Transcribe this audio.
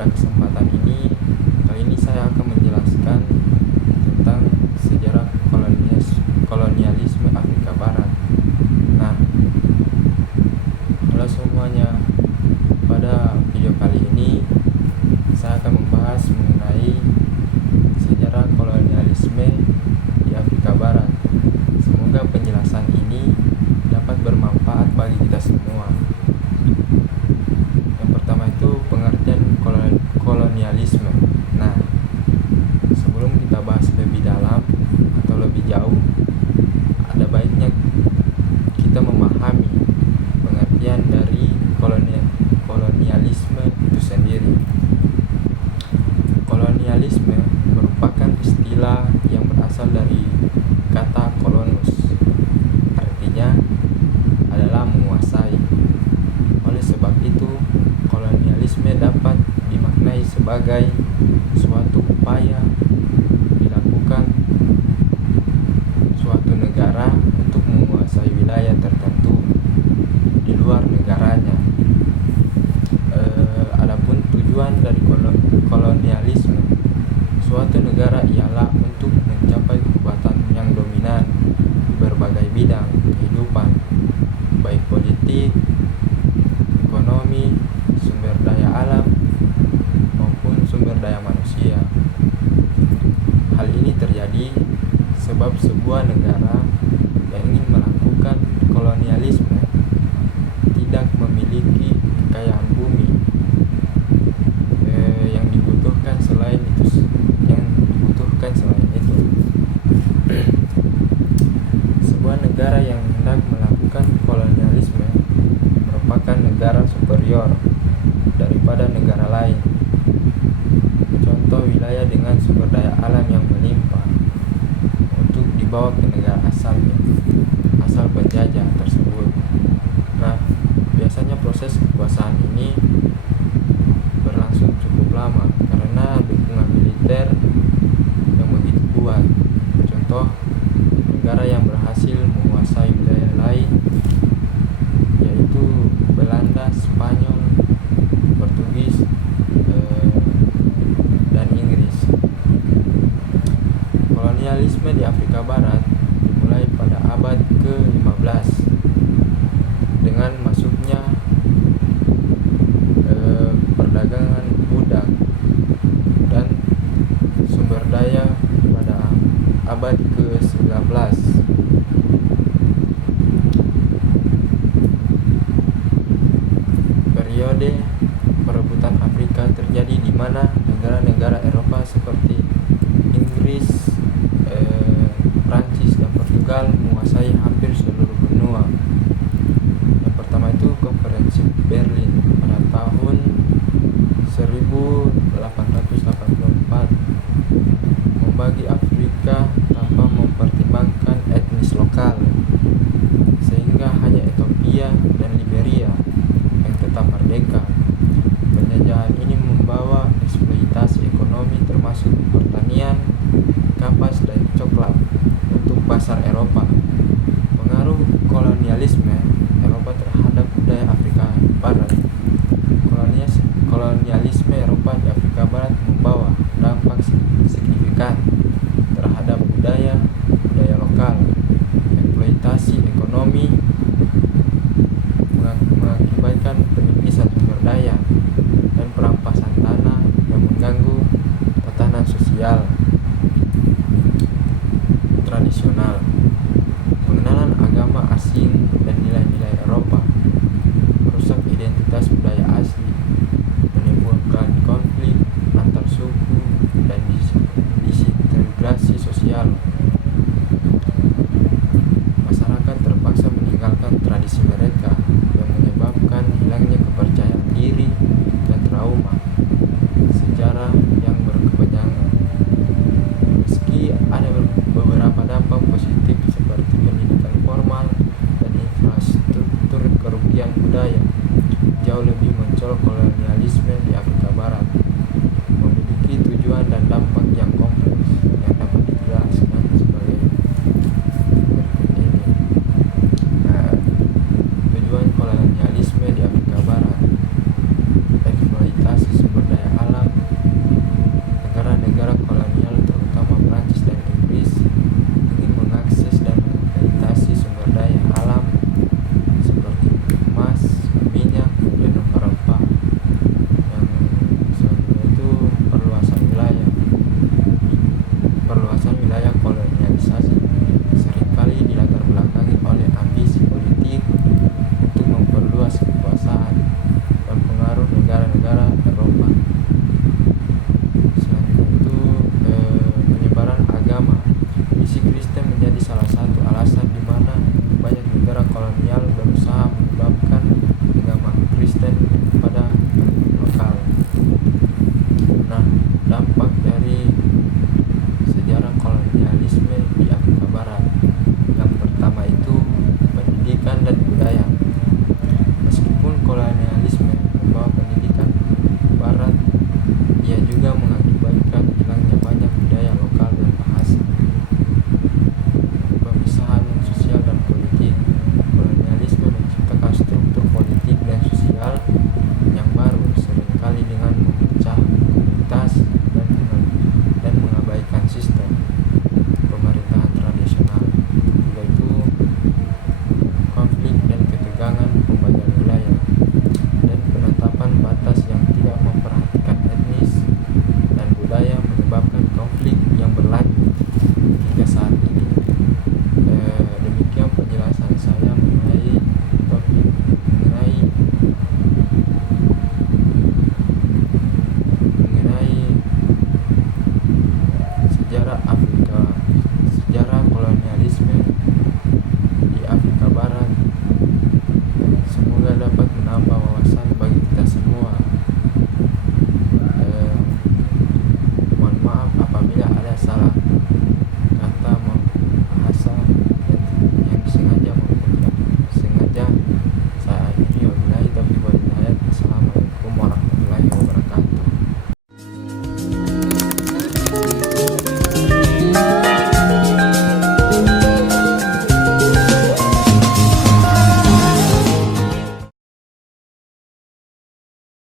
pada kesempatan ini, kali ini saya akan menjelaskan tentang sejarah kolonialisme Afrika Barat. Nah, halo semuanya. Pada video kali ini saya akan membahas mengenai sejarah kolonialisme di Afrika Barat. Semoga penjelasan ini dapat bermanfaat bagi kita semua. Yang pertama itu pengertian kolonialisme. Nah, sebelum kita bahas lebih dalam atau lebih jauh, ada baiknya kita memahami pengertian dari kolonialisme itu sendiri. Kolonialisme merupakan istilah yang berasal dari kata kolonus, artinya adalah menguasai. Oleh sebab itu, kolonialisme dapat dimaknai sebagai suatu upaya dilakukan suatu negara untuk menguasai wilayah tertentu di luar negaranya. Adapun tujuan dari kolonialisme suatu negara ialah untuk mencapai kekuatan yang dominan di berbagai bidang kehidupan, baik politik, ekonomi, sumber daya alam, maupun sumber daya manusia. Hal ini terjadi sebab sebuah negara yang ingin melakukan kolonialisme tidak memiliki kekayaan bumi yang dibutuhkan selain itu. Sebuah negara yang hendak melakukan kolonialisme merupakan negara superior daripada negara lain. Contoh wilayah dengan sumber daya alam yang melimpah untuk dibawa ke negara asalnya, asal penjajah tersebut. Nah, biasanya proses kekuasaan ini berlangsung cukup lama karena dukungan militer yang begitu kuat. Contoh negara yang berhasil menguasai wilayah lain yaitu Belanda, Spanyol, Portugis, dan Inggris. Kolonialisme di Afrika Barat dimulai pada abad ke-15 dengan masuknya perdagangan budak dan sumber daya pada abad ke-19. Periode perebutan Afrika terjadi di mana negara-negara Eropa seperti Inggris, Prancis, dan Portugal menguasai hampir seluruh benua. Yang pertama itu Konferensi Berlin pada tahun 1884 membagi Afrika tanpa mempertimbangkan etnis lokal, sehingga hanya Ethiopia dan Liberia yang tetap merdeka. Penjajahan ini membawa eksploitasi ekonomi termasuk pertanian, kapas, dan coklat untuk pasar Eropa. Pengaruh kolonialisme Eropa terhadap budaya Afrika Barat. Kolonialisme Eropa di Afrika Barat membawa dampak signifikan terhadap budaya lokal. Eksploitasi ekonomi mengakibatkan penipisan sumber daya dan perampasan tanah yang mengganggu tatanan sosial tradisional. Pengenalan agama asing dan nilai-nilai Eropa merusak identitas budaya asli, menimbulkan konflik antar suku dan disintegrasi sosial. Masyarakat terpaksa meninggalkan tradisi mereka yang menyebabkan hilangnya kepercayaan diri dan trauma sejarah yang berkepanjangan. Meski ada beberapa dampak positif seperti pendidikan formal dan infrastruktur kerugian budaya, jauh lebih mencolok kolonialisme di Afrika Barat memiliki tujuan dan dampak yang kompleks